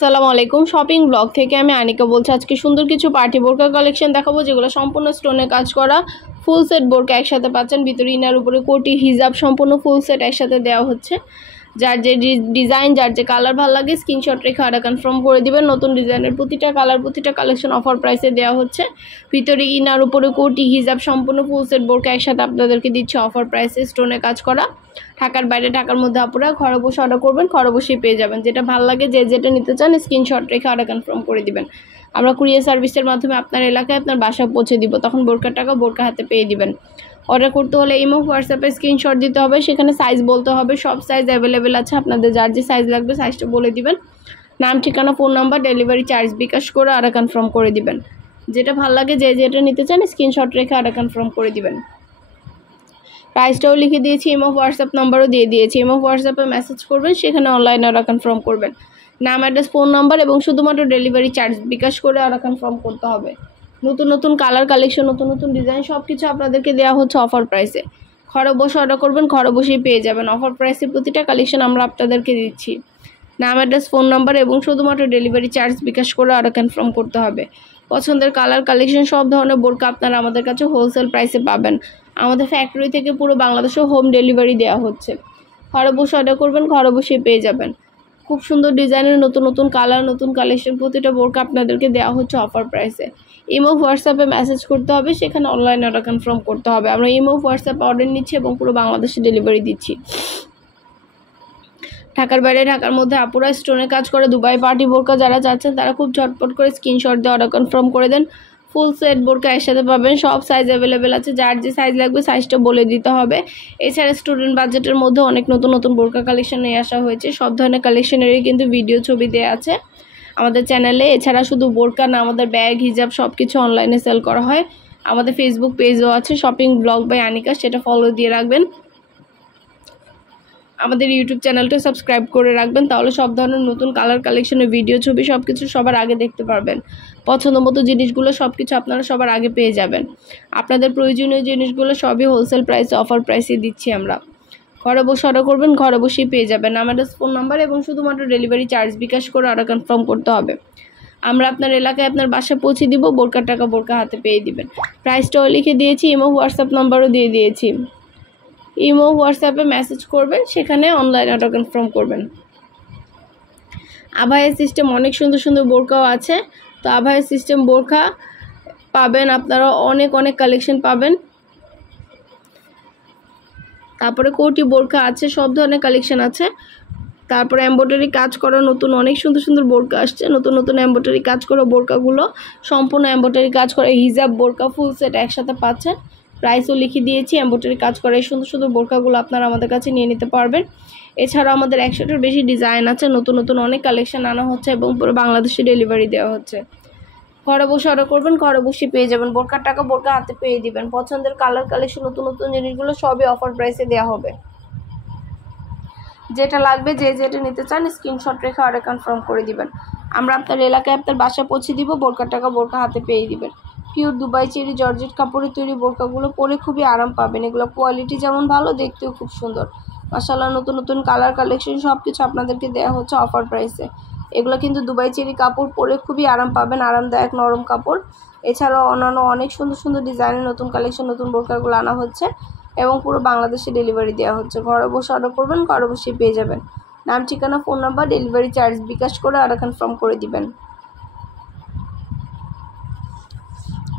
আসসালামু আলাইকুম shopping blog থেকে আমি আনিকা বলছি। আজকে সুন্দর কিছু পার্টি বোরকা কালেকশন দেখাবো, যেগুলো সম্পূর্ণ স্টোনে কাজ করা। ফুল সেট বোরকা একসাথে পাচ্ছেন, ভিতরে ইনার উপরে কোটি হিজাব সম্পূর্ণ ফুল সেট একসাথে দেওয়া হচ্ছে। যার যে ডিজাইন, যার যে কালার ভালো লাগে স্ক্রিনশট রেখে অর্ডার কনফার্ম করে দিবেন। নতুন ডিজাইনের প্রতিটা কালার, প্রতিটা কালেকশন অফার প্রাইসে দেওয়া হচ্ছে। ভিতরে ইনার উপরে কোটি হিজাব সম্পূর্ণ ফুল সেট বোরকা একসাথে আপনাদেরকে দিচ্ছে অফার প্রাইসে, স্টোনে কাজ করা। ঢাকার বাইরে, ঢাকার মধ্যে আপুরা ঘরে বসে অর্ডার করবেন, ঘরে বসেই পেয়ে যাবেন। যেটা ভালো লাগে, যে যেটা নিতে চান স্ক্রিনশট রেখে অর্ডার কনফার্ম করে দিবেন। আমরা কুরিয়ার সার্ভিসের মাধ্যমে আপনার এলাকায় আপনার বাসায় পৌঁছে দিব, তখন বোরকার টাকা বোরকা হাতে পেয়ে দিবেন। অর্ডার করতে হলে ইমো হোয়াটসঅ্যাপে স্ক্রিনশট দিতে হবে, সেখানে সাইজ বলতে হবে। সব সাইজ অ্যাভেলেবেল আছে, আপনাদের যার যে সাইজ লাগবে সাইজটা বলে দিবেন। নাম, ঠিকানা, ফোন নাম্বার, ডেলিভারি চার্জ বিকাশ করে অর্ডার কনফার্ম করে দিবেন। যেটা ভালো লাগে, যে যেটা নিতে চান স্ক্রিনশট রেখে অর্ডার কনফার্ম করে দিবেন। প্রাইসটাও লিখে দিয়েছি, ইমো হোয়াটসঅ্যাপ নাম্বারও দিয়ে দিয়েছি। ইমো হোয়াটসঅ্যাপে মেসেজ করবেন, সেখানে অনলাইনে অর্ডার কনফার্ম করবেন। নাম, অ্যাড্রেস, ফোন নাম্বার এবং শুধুমাত্র ডেলিভারি চার্জ বিকাশ করে অর্ডার কনফার্ম করতে হবে। নতুন নতুন কালার কালেকশন, নতুন নতুন ডিজাইন সব কিছু আপনাদেরকে দেওয়া হচ্ছে অফার প্রাইসে। ঘরে বসে অর্ডার করবেন, ঘরে বসেই পেয়ে যাবেন। অফার প্রাইসে প্রতিটা কালেকশন আমরা আপনাদেরকে দিচ্ছি। নাম, অ্যাড্রেস, ফোন নাম্বার এবং শুধুমাত্র ডেলিভারি চার্জ বিকাশ করে অর্ডার কনফার্ম করতে হবে। পছন্দের কালার কালেকশন সব ধরনের বোরকা আপনারা আমাদের কাছে হোলসেল প্রাইসে পাবেন। আমাদের ফ্যাক্টরি থেকে পুরো বাংলাদেশে হোম ডেলিভারি দেওয়া হচ্ছে। ঘরে বসে অর্ডার করবেন, ঘরে বসেই পেয়ে যাবেন। খুব সুন্দর ডিজাইনের নতুন নতুন কালার, নতুন কালেকশন প্রতিটা বোরকা আপনাদেরকে দেওয়া হচ্ছে অফার প্রাইসে। ইমো হোয়াটসঅ্যাপে মেসেজ করতে হবে, সেখানে অনলাইনে অর্ডার কনফার্ম করতে হবে। আমরা ইমো হোয়াটসঅ্যাপে অর্ডার নিচ্ছি এবং পুরো বাংলাদেশে ডেলিভারি দিচ্ছি। ঢাকার বাইরে, ঢাকার মধ্যে আপুরা স্টোনে কাজ করে দুবাই পার্টি বোরকা যারা চাচ্ছেন, তারা খুব ঝটপট করে স্ক্রিনশট দিয়ে অর্ডার কনফার্ম করে দেন। ফুল সেট বোরকা একসাথে পাবেন, সব সাইজ অ্যাভেলেবেল আছে। যার যে সাইজ লাগবে সাইজটা বলে দিতে হবে। এছাড়া স্টুডেন্ট বাজেটের মধ্যে অনেক নতুন নতুন বোরকা কালেকশন নিয়ে আসা হয়েছে। সব ধরনের কালেকশনেরই কিন্তু ভিডিও, ছবি দেওয়া আছে আমাদের চ্যানেলে। এছাড়া শুধু বোরকা না, আমাদের ব্যাগ, হিজাব সব কিছু অনলাইনে সেল করা হয়। আমাদের ফেসবুক পেজও আছে, শপিং ব্লগ বাই আনিকা, সেটা ফলো দিয়ে রাখবেন। আমাদের ইউটিউব চ্যানেলটা সাবস্ক্রাইব করে রাখবেন, তাহলে সব ধরনের নতুন কালার কালেকশনের ভিডিও, ছবি সব কিছু সবার আগে দেখতে পারবেন। পছন্দ মতো জিনিসগুলো সব কিছু আপনারা সবার আগে পেয়ে যাবেন। আপনাদের প্রয়োজনীয় জিনিসগুলো সবই হোলসেল প্রাইসে, অফার প্রাইসে দিচ্ছি আমরা। ঘরে বসে অর্ডার করবেন, ঘরে বসেই পেয়ে যাবেন। আমাদের ফোন নাম্বার এবং শুধুমাত্র ডেলিভারি চার্জ বিকাশ করে অর্ডার কনফার্ম করতে হবে। আমরা আপনার এলাকায় আপনার বাসায় পৌঁছে দিব, বোরকার টাকা বোরকা হাতে পেয়ে দিবেন। প্রাইসটাও লিখে দিয়েছি, ইমো হোয়াটসঅ্যাপ নাম্বারও দিয়ে দিয়েছি। ইমো হোয়াটসঅ্যাপে মেসেজ করবেন, সেখানে অনলাইন অর্ডার কনফার্ম করবেন। আভায়া সিস্টেম অনেক সুন্দর সুন্দর বোরকাও আছে, তো আভায়া সিস্টেম বোরকা পাবেন আপনারা, অনেক অনেক কালেকশন পাবেন। তারপরে কোটি বোরকা আছে, সব ধরনের কালেকশন আছে। তারপরে এমব্রয়ডারি কাজ করা নতুন অনেক সুন্দর সুন্দর বোরকা আসছে। নতুন নতুন এমব্রয়ডারি কাজ করা বোরকাগুলো, সম্পূর্ণ এমব্রয়ডারি কাজ করা হিজাব বোরকা ফুল সেট একসাথে পাচ্ছেন। প্রাইসও লিখে দিয়েছি। এমব্রয়ডারি কাজ করা এই সুন্দর সুন্দর বোরকাগুলো আপনারা আমাদের কাছে নিয়ে নিতে পারবেন। এছাড়াও আমাদের 100টার বেশি ডিজাইন আছে, নতুন নতুন অনেক কালেকশন আনা হচ্ছে এবং পুরো বাংলাদেশে ডেলিভারি দেওয়া হচ্ছে। ঘরে বসে অর্ডার করবেন, ঘরে বসে পেয়ে যাবেন। বোরকার টাকা বোরকা হাতে পেয়ে দিবেন। পছন্দের কালার কালেকশন, নতুন নতুন জিনিসগুলো সবই অফার প্রাইসে দেওয়া হবে। যেটা লাগবে, যে যেটা নিতে চান স্ক্রিনশট রেখে অর্ডার কনফার্ম করে দিবেন। আমরা আপনার এলাকায় আপনার বাসায় পৌঁছে দিব, বোরকার টাকা বোরকা হাতে পেয়ে দিবেন। পিওর দুবাই চেরি জর্জেট কাপড়ে তৈরি বোরকাগুলো পরে খুবই আরাম পাবেন। এগুলো কোয়ালিটি যেমন ভালো, দেখতেও খুব সুন্দর। মাশাআল্লাহ, নতুন নতুন কালার কালেকশন সব কিছু আপনাদেরকে দেওয়া হচ্ছে অফার প্রাইসে। এগুলো কিন্তু দুবাই চেরি কাপড় পরে খুবই আরাম পাবেন, আরামদায়ক নরম কাপড়। এছাড়াও অন্যান্য অনেক সুন্দর সুন্দর ডিজাইনের নতুন কালেকশন, নতুন বোরকাগুলো আনা হচ্ছে এবং পুরো বাংলাদেশে ডেলিভারি দেওয়া হচ্ছে। ঘরে বসে অর্ডার করবেন, ঘরে বসেই পেয়ে যাবেন। নাম, ঠিকানা, ফোন নাম্বার, ডেলিভারি চার্জ বিকাশ করে অর্ডার কনফার্ম করে দিবেন।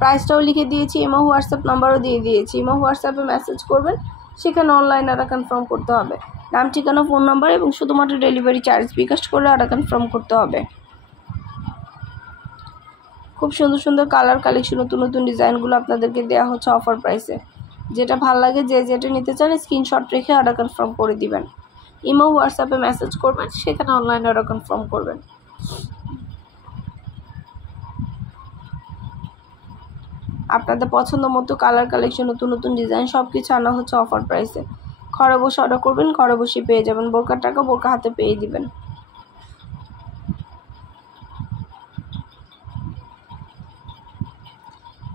প্রাইসটাও লিখে দিয়েছি, ইমো হোয়াটসঅ্যাপ নাম্বারও দিয়ে দিয়েছি। ইমো হোয়াটসঅ্যাপে মেসেজ করবেন, সেখানে অনলাইন অর্ডার কনফার্ম করতে হবে। নাম, ঠিকানা, ফোন নাম্বার এবং শুধুমাত্র ডেলিভারি চার্জ বিকাশ করে অর্ডার কনফার্ম করতে হবে। খুব সুন্দর সুন্দর কালার কালেকশন, নতুন নতুন ডিজাইনগুলো আপনাদেরকে দেওয়া হচ্ছে অফার প্রাইসে। যেটা ভালো লাগে, যে যেটা নিতে চান স্ক্রিনশট রেখে অর্ডার কনফার্ম করে দিবেন। ইমো হোয়াটসঅ্যাপে মেসেজ করবেন, সেখানে অনলাইন অর্ডার কনফার্ম করবেন। আপনাদের পছন্দ মতো কালার কালেকশন, নতুন নতুন ডিজাইন সব কিছু আনা হচ্ছে অফার প্রাইসে। ঘরে বসে অর্ডার করবেন, ঘরে বসে পেয়ে যাবেন। বোরকার টাকা বোরকা হাতে পেয়ে দিবেন।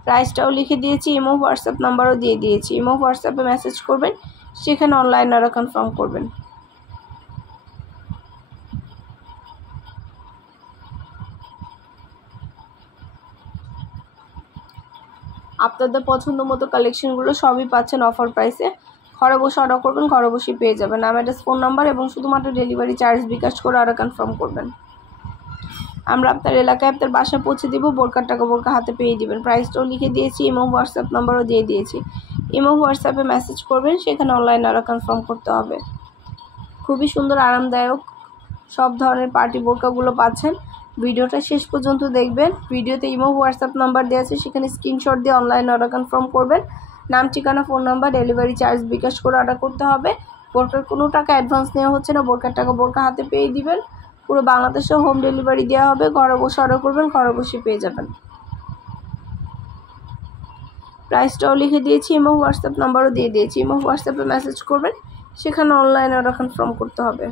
প্রাইসটাও লিখে দিয়েছি, ইমো হোয়াটসঅ্যাপ নাম্বারও দিয়ে দিয়েছি। ইমো হোয়াটসঅ্যাপে মেসেজ করবেন, সেখানে অনলাইন অর্ডার কনফার্ম করবেন। আপনাদের পছন্দ মতো কালেকশনগুলো সবই পাচ্ছেন অফার প্রাইসে। ঘরে বসে অর্ডার করবেন, ঘরে বসেই পেয়ে যাবেন। নাম, অ্যাড্রেস, ফোন নাম্বার এবং শুধুমাত্র ডেলিভারি চার্জ বিকাশ করে অর্ডার কনফার্ম করবেন। আমরা আপনার এলাকায় আপনার বাসায় পৌঁছে দিব। বোরকার টাকা বোরকা হাতে পেয়ে দিবেন। প্রাইসটাও লিখে দিয়েছি, ইমো হোয়াটসঅ্যাপ নাম্বারও দিয়ে দিয়েছি। ইমো হোয়াটসঅ্যাপে মেসেজ করবেন, সেখানে অনলাইনে অর্ডার কনফার্ম করতে হবে। খুবই সুন্দর আরামদায়ক সব ধরনের পার্টি বোরকাগুলো পাচ্ছেন। ভিডিওটা শেষ পর্যন্ত দেখবেন। ভিডিওতে ইমো হোয়াটসঅ্যাপ নাম্বার দেওয়া আছে, সেখানে স্ক্রিনশট দিয়ে অনলাইনে অর্ডার কনফার্ম করবেন। নাম, ঠিকানা, ফোন নাম্বার, ডেলিভারি চার্জ বিকাশ করে অর্ডার করতে হবে। বোরকার কোনো টাকা অ্যাডভান্স নেওয়া হচ্ছে না। বোরকার টাকা বোরকা হাতে পেয়ে দিবেন। পুরো বাংলাদেশে হোম ডেলিভারি দেওয়া হবে। ঘরে বসে অর্ডার করবেন, ঘরে বসে পেয়ে যাবেন। প্রাইসটাও লিখে দিয়েছি, ইমো হোয়াটসঅ্যাপ নাম্বারও দিয়ে দিয়েছি। ইমো হোয়াটসঅ্যাপে মেসেজ করবেন, সেখানে অনলাইনে অর্ডার কনফার্ম করতে হবে।